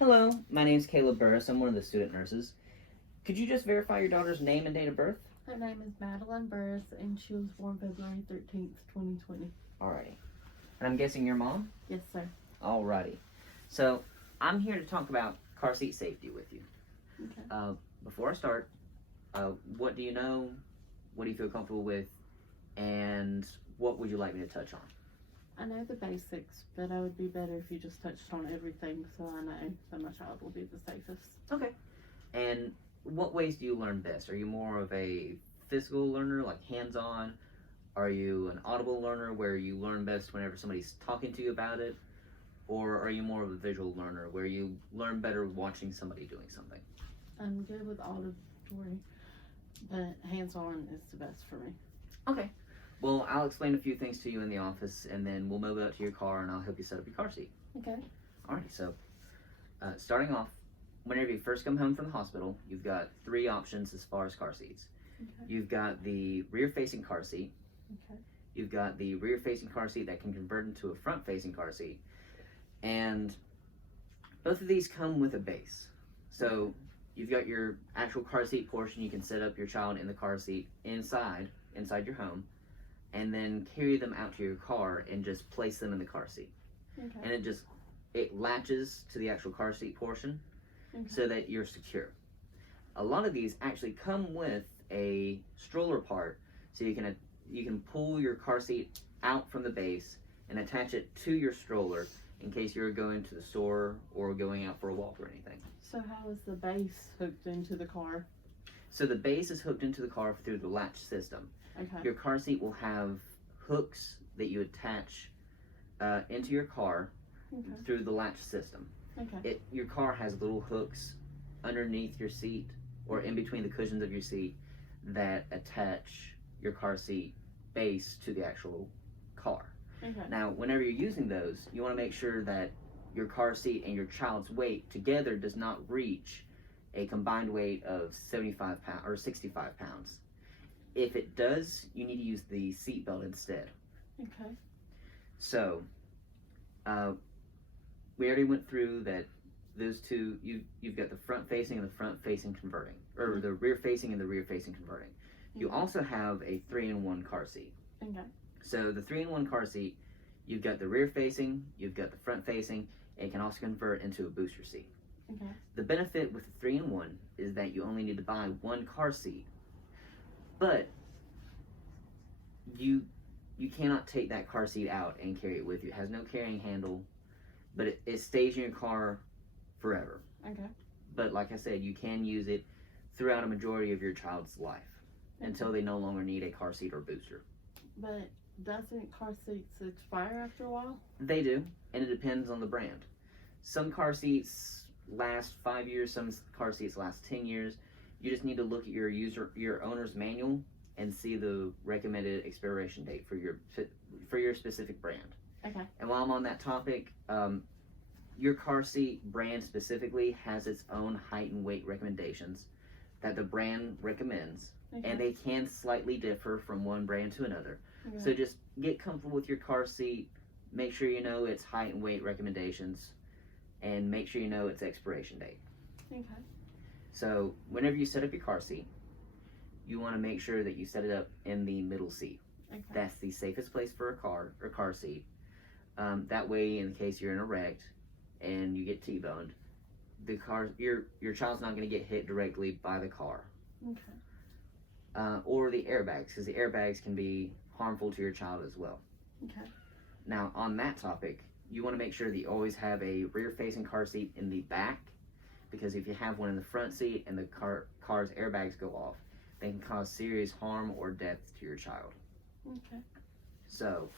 Hello, my name is Caleb Burris. I'm one of the student nurses. Could you just verify your daughter's name and date of birth? Her name is Madeline Burris, and she was born February 13th, 2020. Alrighty. And I'm guessing your mom? Yes, sir. Alrighty. So, I'm here to talk about car seat safety with you. Okay. Before I start, what do you know? What do you feel comfortable with? And what would you like me to touch on? I know the basics, but it would be better if you just touched on everything so I know that my child will be the safest. Okay. And what ways do you learn best? Are you more of a physical learner, like hands-on? Are you an audible learner where you learn best whenever somebody's talking to you about it? Or are you more of a visual learner where you learn better watching somebody doing something? I'm good with auditory, but hands-on is the best for me. Okay. Well, I'll explain a few things to you in the office, and then we'll move out to your car, and I'll help you set up your car seat. Okay. Alrighty, so starting off, whenever you first come home from the hospital, you've got three options as far as car seats. Okay. You've got the rear-facing car seat. Okay. You've got the rear-facing car seat that can convert into a front-facing car seat. And both of these come with a base. So you've got your actual car seat portion. You can set up your child in the car seat inside your home, and then carry them out to your car and just place them in the car seat. Okay. And it latches to the actual car seat portion so that you're secure. A lot of these actually come with a stroller part, so you can pull your car seat out from the base and attach it to your stroller in case you're going to the store or going out for a walk or anything. So how is the base hooked into the car? So the base is hooked into the car through the latch system. Okay. Your car seat will have hooks that you attach into your car Okay. through the latch system. Okay. Your car has little hooks underneath your seat or in between the cushions of your seat that attach your car seat base to the actual car. Okay. Now, whenever you're using those, you want to make sure that your car seat and your child's weight together does not reach a combined weight of 75 pounds or 65 pounds. If it does, you need to use the seat belt instead. Okay. So, we already went through that. Those two, you've got the front facing and the front facing converting, or the rear facing and the rear facing converting. You also have a 3-in-1 car seat. Okay. So the 3-in-1 car seat, you've got the rear facing, you've got the front facing, and it can also convert into a booster seat. Okay. The benefit with the 3-in-1 is that you only need to buy one car seat, but you cannot take that car seat out and carry it with you. It has no carrying handle, but it stays in your car forever. Okay. But like I said, you can use it throughout a majority of your child's life until they no longer need a car seat or booster. But doesn't car seats expire after a while? They do, and it depends on the brand. Some car seats last 5 years, some car seats last 10 years. You just need to look at your owner's manual and see the recommended expiration date for your specific brand. Okay. And while I'm on that topic, your car seat brand specifically has its own height and weight recommendations that the brand recommends, Okay. and they can slightly differ from one brand to another. Okay. So just get comfortable with your car seat, make sure you know its height and weight recommendations, and make sure you know its expiration date. Okay. So whenever you set up your car seat, you want to make sure that you set it up in the middle seat. Okay. That's the safest place for a car seat. That way, in case you're in a wreck and you get T-boned, your child's not going to get hit directly by the car. Okay. Or the airbags, because the airbags can be harmful to your child as well. Okay. Now, on that topic, you want to make sure that you always have a rear-facing car seat in the back, because if you have one in the front seat and the car's airbags go off, they can cause serious harm or death to your child. Okay. So,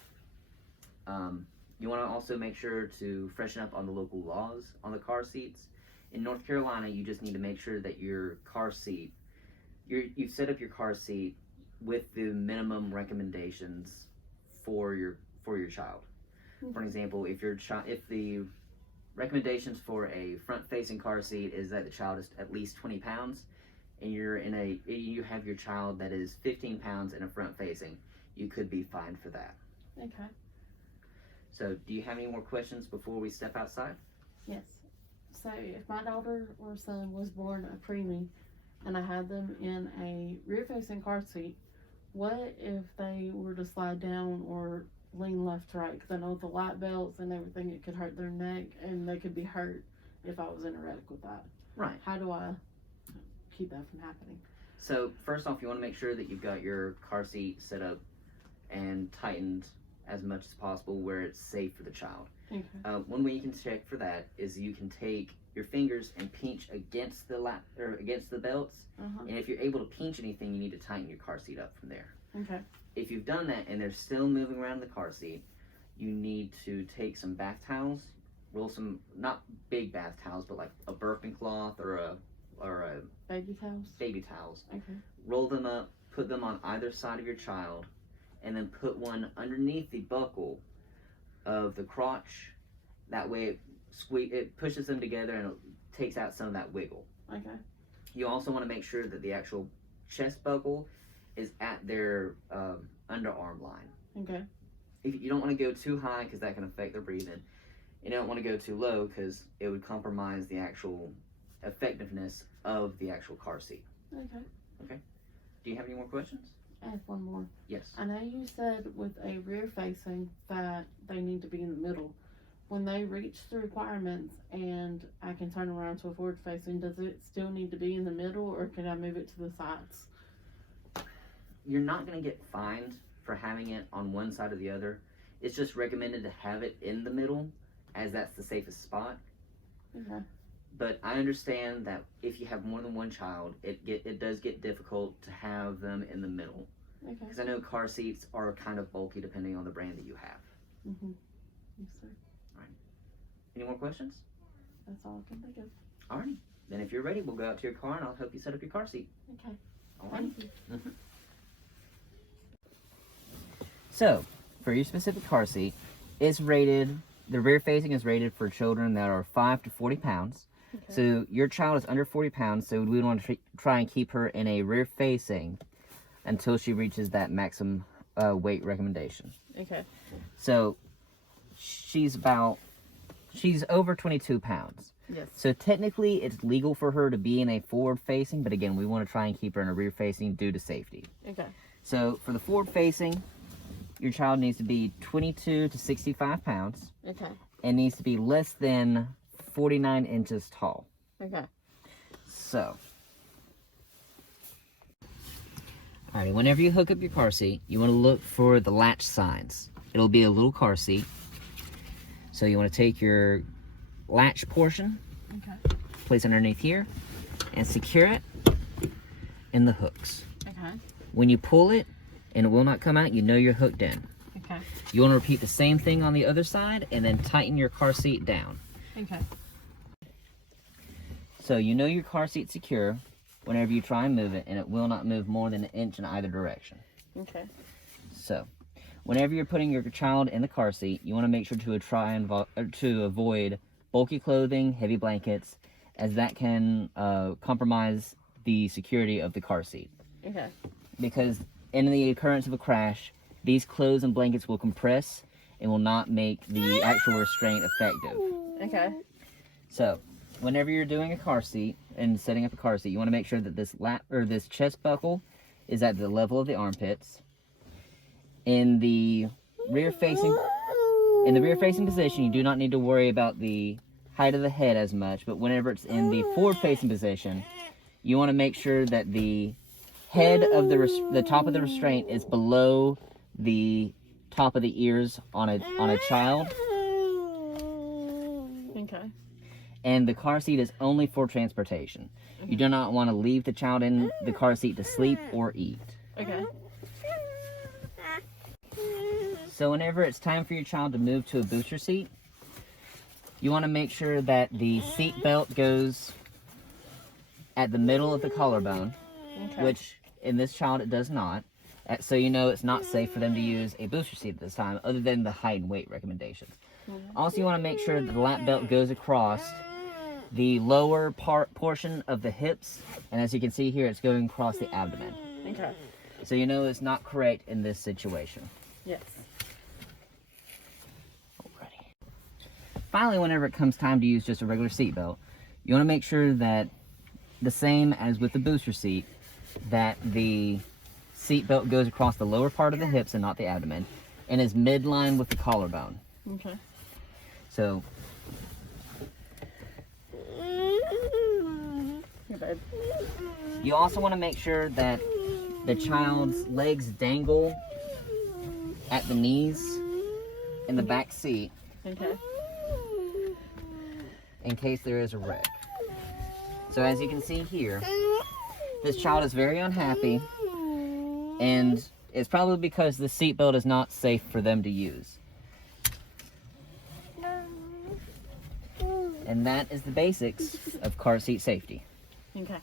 you want to also make sure to freshen up on the local laws on the car seats. In North Carolina, you just need to make sure that your car seat, you've set up your car seat with the minimum recommendations for your child. For example, if the recommendations for a front-facing car seat is that the child is at least 20 pounds, and you have your child that is 15 pounds in a front-facing, you could be fined for that. Okay. So, do you have any more questions before we step outside? Yes. So if my daughter or son was born a preemie and I had them in a rear facing car seat, what if they were to slide down or lean left to right? Because I know with the light belts and everything, it could hurt their neck and they could be hurt if I was in a wreck with that. Right. How do I keep that from happening? So first off, you want to make sure that you've got your car seat set up and tightened as much as possible where it's safe for the child. Okay. One way you can check for that is you can take your fingers and pinch against the against the belts, and if you're able to pinch anything, you need to tighten your car seat up from there. Okay. If you've done that and they're still moving around the car seat, you need to take some bath towels, roll some, not big bath towels, but like a burping cloth or a Baby towels? baby towels. Okay. Roll them up, put them on either side of your child, and then put one underneath the buckle of the crotch. That way it pushes them together and it takes out some of that wiggle. Okay. You also want to make sure that the actual chest buckle is at their underarm line. Okay. If you don't want to go too high because that can affect their breathing, you don't want to go too low because it would compromise the actual effectiveness of the actual car seat. Okay. Do you have any more questions? I have one more. Yes. I know you said with a rear facing that they need to be in the middle. When they reach the requirements and I can turn around to a forward facing, does it still need to be in the middle or can I move it to the sides? You're not going to get fined for having it on one side or the other. It's just recommended to have it in the middle as that's the safest spot. Okay. But I understand that if you have more than one child, it does get difficult to have them in the middle. Okay. Because I know car seats are kind of bulky depending on the brand that you have. Mhm. Yes, sir. Any more questions? That's all I can think of. Alrighty. Then if you're ready, we'll go out to your car and I'll help you set up your car seat. Okay. Alright. Thank you. So, for your specific car seat, it's rated, the rear facing is rated for children that are 5 to 40 pounds. Okay. So your child is under 40 pounds, so we want to try and keep her in a rear facing until she reaches that maximum weight recommendation. Okay. So she's over 22 pounds. Yes. So technically it's legal for her to be in a forward facing, but again, we want to try and keep her in a rear facing due to safety. Okay. So for the forward facing, your child needs to be 22 to 65 pounds Okay. and needs to be less than 49 inches tall. Okay. So, alrighty, whenever you hook up your car seat, you want to look for the latch signs. It'll be a little car seat. So you want to take your latch portion, Okay. place it underneath here, and secure it in the hooks. Okay. When you pull it and it will not come out, you know you're hooked in. Okay. You want to repeat the same thing on the other side and then tighten your car seat down. Okay. So you know your car seat's secure whenever you try and move it, and it will not move more than an inch in either direction. Okay. So whenever you're putting your child in the car seat, you want to make sure to try and to avoid bulky clothing, heavy blankets, as that can compromise the security of the car seat. Okay. Because in the occurrence of a crash, these clothes and blankets will compress and will not make the actual restraint effective. Okay. So, whenever you're doing a car seat and setting up a car seat, you want to make sure that this chest buckle is at the level of the armpits. In the rear facing position, you do not need to worry about the height of the head as much, but whenever it's in the forward facing position, you want to make sure that the head of the top of the restraint is below the top of the ears on a child. Okay. And the car seat is only for transportation. You do not want to leave the child in the car seat to sleep or eat. Okay. So whenever it's time for your child to move to a booster seat, you want to make sure that the seat belt goes at the middle of the collarbone, Okay. which in this child it does not. So you know it's not safe for them to use a booster seat at this time, other than the height and weight recommendations. Also, you want to make sure that the lap belt goes across the lower portion of the hips, and as you can see here, it's going across the abdomen. Okay. So you know it's not correct in this situation. Yes. Alrighty. finally, whenever it comes time to use just a regular seatbelt, you want to make sure that, the same as with the booster seat, that the seatbelt goes across the lower part of the hips and not the abdomen, and is midline with the collarbone. Okay. So, Here, babe. you also want to make sure that the child's legs dangle at the knees in the back seat Okay. in case there is a wreck. So as you can see here, this child is very unhappy, and it's probably because the seatbelt is not safe for them to use. And that is the basics of car seat safety. Okay.